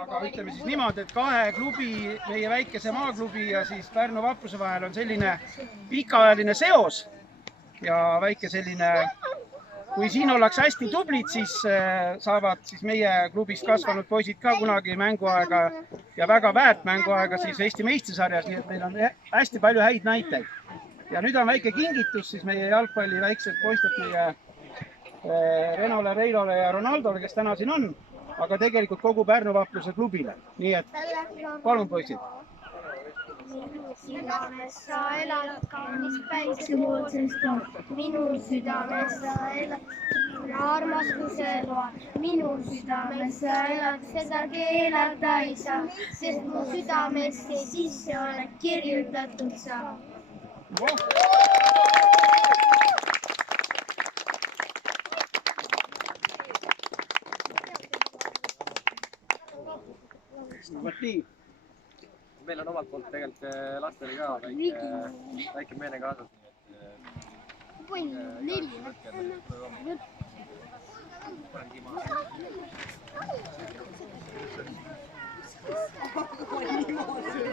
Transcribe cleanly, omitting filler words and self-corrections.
aga ütleme siis niimoodi, et kahe klubi, meie väikese maaklubi ja siis Pärnu Vapruse vahel on selline pikaajaline seos ja väike selline, kui siin ollakse hästi tublid, siis saavad siis meie klubist kasvanud poisid ka kunagi mänguaega ja väga väärt mänguaega siis Eesti meistrisarjas, nii et meil on hästi palju häid näiteid. Ja nüüd on väike kingitus siis meie jalgpalli väiksed poistad meie Renole, Reilole ja Ronaldole, kes täna siin on, aga tegelikult kogu Pärnu Vapruse klubile. Nii et palun poisid. Minu südames sa elad kaunis päiksepoolsest on. Minu südames sa elad armastuse load. Minu südames sa elad, seda keelata ei saa, sest mu südamesse sisse oled kirjutatud sa. Meil on omalt poolt tegelikult lastele ka väike meene kaasas. Neli.